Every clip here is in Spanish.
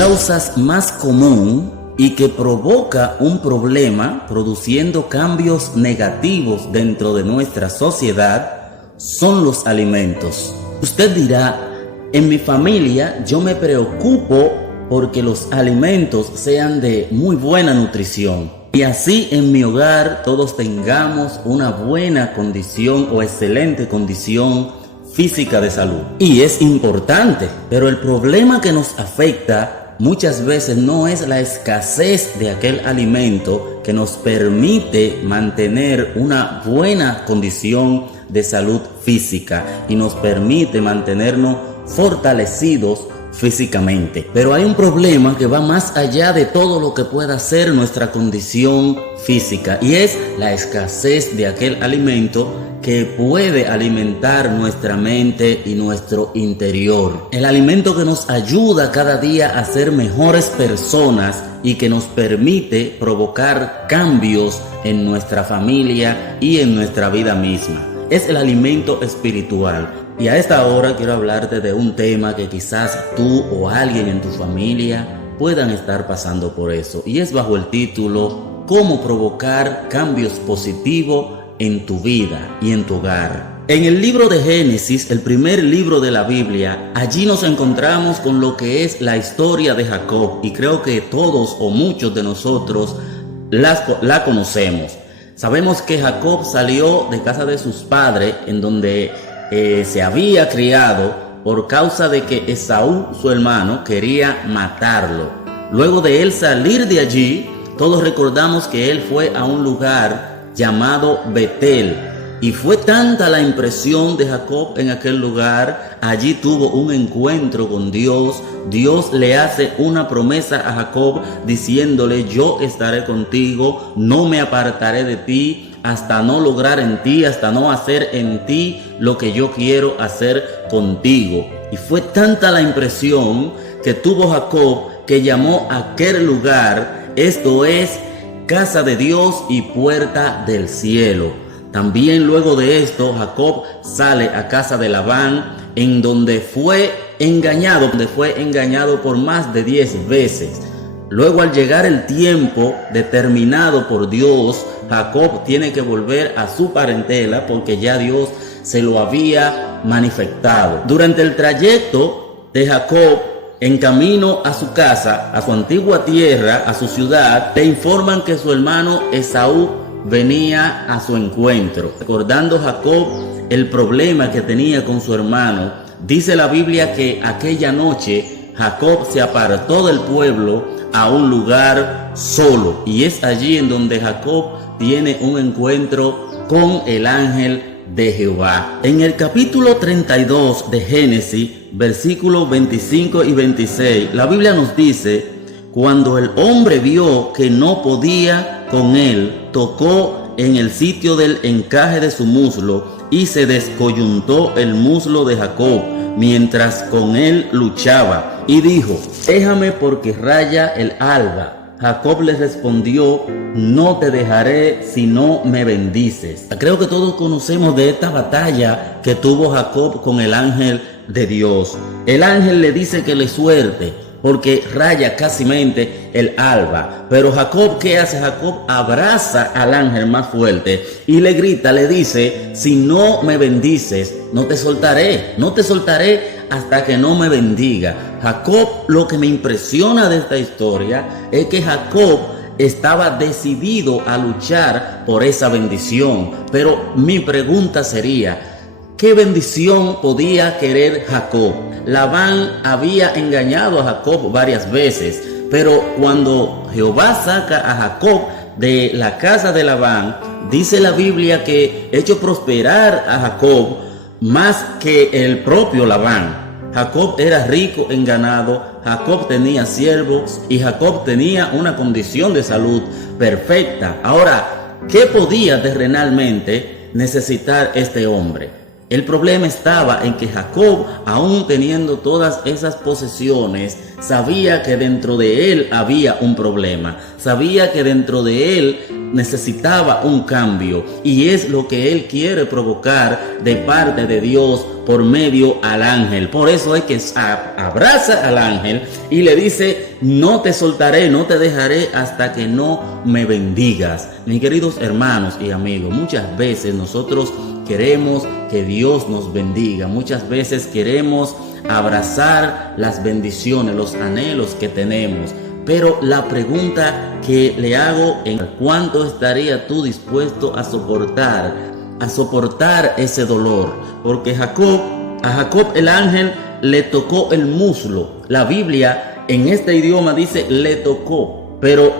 causas más común y que provoca un problema produciendo cambios negativos dentro de nuestra sociedad son los alimentos. Usted dirá, en mi familia yo me preocupo porque los alimentos sean de muy buena nutrición y así en mi hogar todos tengamos una buena condición o excelente condición física de salud. Y es importante, pero el problema que nos afecta muchas veces no es la escasez de aquel alimento que nos permite mantener una buena condición de salud física y nos permite mantenernos fortalecidos físicamente. Pero hay un problema que va más allá de todo lo que pueda ser nuestra condición física y es la escasez de aquel alimento que puede alimentar nuestra mente y nuestro interior. El alimento que nos ayuda cada día a ser mejores personas y que nos permite provocar cambios en nuestra familia y en nuestra vida misma. Es el alimento espiritual. Y a esta hora quiero hablarte de un tema que quizás tú o alguien en tu familia puedan estar pasando por eso. Y es bajo el título ¿Cómo provocar cambios positivos en tu vida y en tu hogar? En el libro de Génesis, el primer libro de la Biblia, allí nos encontramos con lo que es la historia de Jacob. Y creo que todos o muchos de nosotros la conocemos. Sabemos que Jacob salió de casa de sus padres en donde se había criado por causa de que Esaú, su hermano, quería matarlo. Luego de él salir de allí, todos recordamos que él fue a un lugar llamado Betel. Y fue tanta la impresión de Jacob en aquel lugar, allí tuvo un encuentro con Dios. Dios le hace una promesa a Jacob diciéndole: yo estaré contigo, no me apartaré de ti, hasta no lograr en ti, hasta no hacer en ti lo que yo quiero hacer contigo. Y fue tanta la impresión que tuvo Jacob que llamó a aquel lugar, esto es, casa de Dios y puerta del cielo. También luego de esto, Jacob sale a casa de Labán, en donde fue engañado por más de 10 veces. Luego, al llegar el tiempo determinado por Dios, Jacob tiene que volver a su parentela porque ya Dios se lo había manifestado. Durante el trayecto de Jacob en camino a su casa, a su antigua tierra, a su ciudad, le informan que su hermano Esaú venía a su encuentro. Recordando Jacob el problema que tenía con su hermano, dice la Biblia que aquella noche Jacob se apartó del pueblo a un lugar solo, y es allí en donde Jacob tiene un encuentro con el ángel de Jehová. En el capítulo 32 de Génesis, versículos 25 y 26, la Biblia nos dice: cuando el hombre vio que no podía con él, tocó en el sitio del encaje de su muslo y se descoyuntó el muslo de Jacob mientras con él luchaba, y dijo: déjame porque raya el alba. Jacob le respondió: no te dejaré si no me bendices. Creo que todos conocemos de esta batalla que tuvo Jacob con el ángel de Dios. El ángel le dice que le suelte porque raya cásimente el alba. Pero Jacob, ¿qué hace? Jacob abraza al ángel más fuerte y le grita, le dice: si no me bendices, no te soltaré hasta que no me bendiga. Jacob, lo que me impresiona de esta historia es que Jacob estaba decidido a luchar por esa bendición. Pero mi pregunta sería: ¿qué bendición podía querer Jacob? Labán había engañado a Jacob varias veces, pero cuando Jehová saca a Jacob de la casa de Labán, dice la Biblia que echó prosperar a Jacob más que el propio Labán. Jacob era rico en ganado, Jacob tenía siervos y Jacob tenía una condición de salud perfecta. Ahora, ¿qué podía terrenalmente necesitar este hombre? El problema estaba en que Jacob, aún teniendo todas esas posesiones, sabía que dentro de él había un problema. Sabía que dentro de él necesitaba un cambio, y es lo que él quiere provocar de parte de Dios por medio al ángel. Por eso es que abraza al ángel y le dice: no te soltaré, no te dejaré hasta que no me bendigas. Mis queridos hermanos y amigos, muchas veces nosotros queremos que Dios nos bendiga, muchas veces queremos abrazar las bendiciones, los anhelos que tenemos. Pero la pregunta que le hago es: ¿cuánto estarías tú dispuesto a soportar ese dolor? Porque a Jacob el ángel le tocó el muslo. La Biblia en este idioma dice le tocó, pero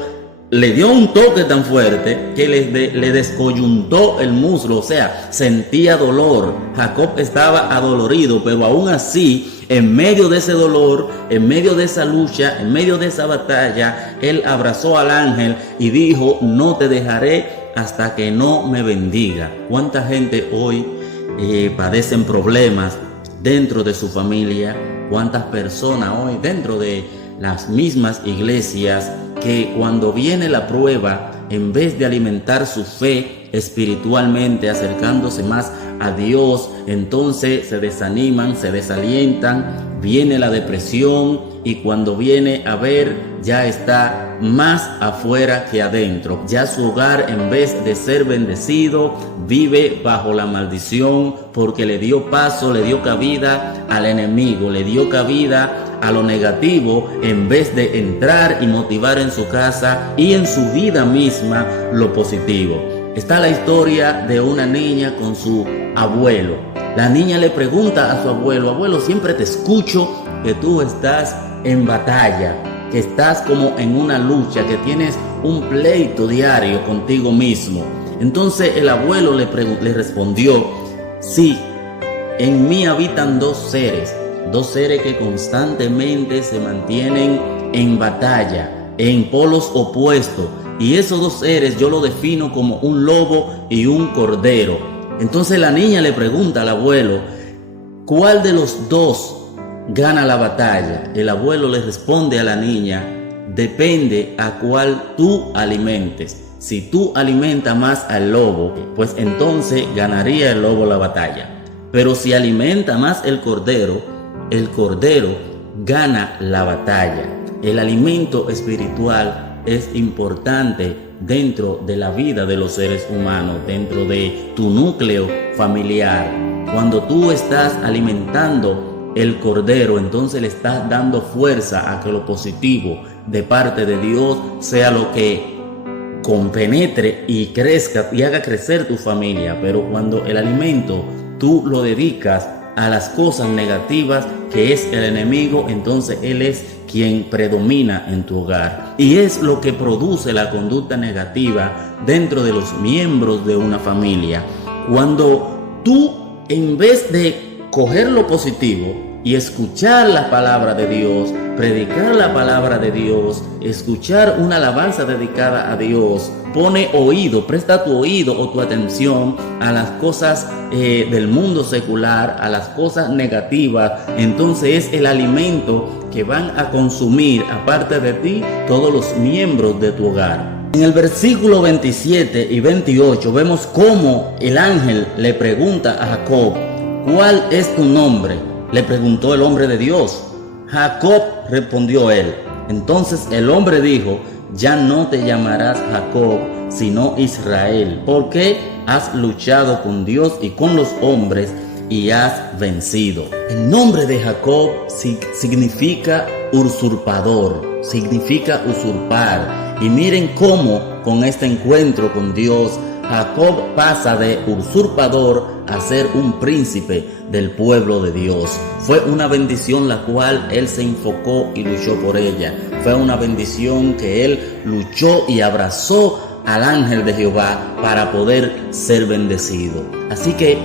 le dio un toque tan fuerte que le descoyuntó el muslo, o sea, sentía dolor. Jacob estaba adolorido, pero aún así, en medio de ese dolor, en medio de esa lucha, en medio de esa batalla, él abrazó al ángel y dijo: no te dejaré hasta que no me bendiga. ¿Cuánta gente hoy padecen problemas dentro de su familia? ¿Cuántas personas hoy dentro de las mismas iglesias que cuando viene la prueba, en vez de alimentar su fe espiritualmente, acercándose más a Dios, entonces se desaniman, se desalientan, viene la depresión, y cuando viene a ver, ya está más afuera que adentro? Ya su hogar, en vez de ser bendecido, vive bajo la maldición, porque le dio paso, le dio cabida al enemigo, le dio cabida a lo negativo, en vez de entrar y motivar en su casa y en su vida misma lo positivo. Está la historia de una niña con su abuelo. La niña le pregunta a su abuelo: abuelo, siempre te escucho que tú estás en batalla, que estás como en una lucha, que tienes un pleito diario contigo mismo. Entonces el abuelo le respondió: sí, en mí habitan dos seres que constantemente se mantienen en batalla, en polos opuestos, y esos dos seres yo lo defino como un lobo y un cordero. Entonces la niña le pregunta al abuelo: ¿cuál de los dos gana la batalla? El abuelo le responde a la niña: depende a cuál tú alimentes. Si tú alimentas más al lobo, pues entonces ganaría el lobo la batalla. Pero si alimenta más el cordero gana la batalla. El alimento espiritual es importante dentro de la vida de los seres humanos, dentro de tu núcleo familiar. Cuando tú estás alimentando el cordero, entonces le estás dando fuerza a que lo positivo de parte de Dios sea lo que compenetre y crezca y haga crecer tu familia. Pero cuando el alimento tú lo dedicas a las cosas negativas, que es el enemigo, entonces él es quien predomina en tu hogar, y es lo que produce la conducta negativa dentro de los miembros de una familia. Cuando tú, en vez de coger lo positivo y escuchar la palabra de Dios, predicar la palabra de Dios, escuchar una alabanza dedicada a Dios, pone oído, presta tu oído o tu atención a las cosas del mundo secular, a las cosas negativas, entonces es el alimento que van a consumir, aparte de ti, todos los miembros de tu hogar. En el versículo 27 y 28 vemos cómo el ángel le pregunta a Jacob: ¿cuál es tu nombre? Le preguntó el hombre de Dios. Jacob, respondió él. Entonces el hombre dijo: ya no te llamarás Jacob, sino Israel, porque has luchado con Dios y con los hombres y has vencido. El nombre de Jacob significa usurpador, significa usurpar. Y miren cómo con este encuentro con Dios, Jacob pasa de usurpador a ser un príncipe del pueblo de Dios. Fue una bendición la cual él se enfocó y luchó por ella. Fue una bendición que él luchó y abrazó al ángel de Jehová para poder ser bendecido. Así que,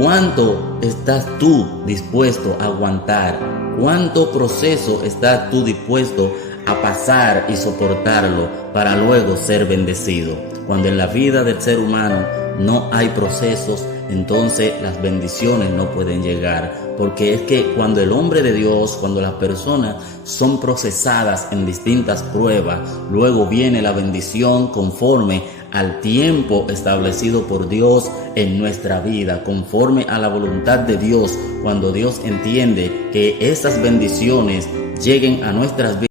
¿cuánto estás tú dispuesto a aguantar? ¿Cuánto proceso estás tú dispuesto a pasar y soportarlo para luego ser bendecido? Cuando en la vida del ser humano no hay procesos, entonces las bendiciones no pueden llegar, porque es que cuando el hombre de Dios, cuando las personas son procesadas en distintas pruebas, luego viene la bendición conforme al tiempo establecido por Dios en nuestra vida, conforme a la voluntad de Dios. Cuando Dios entiende que esas bendiciones lleguen a nuestras vidas,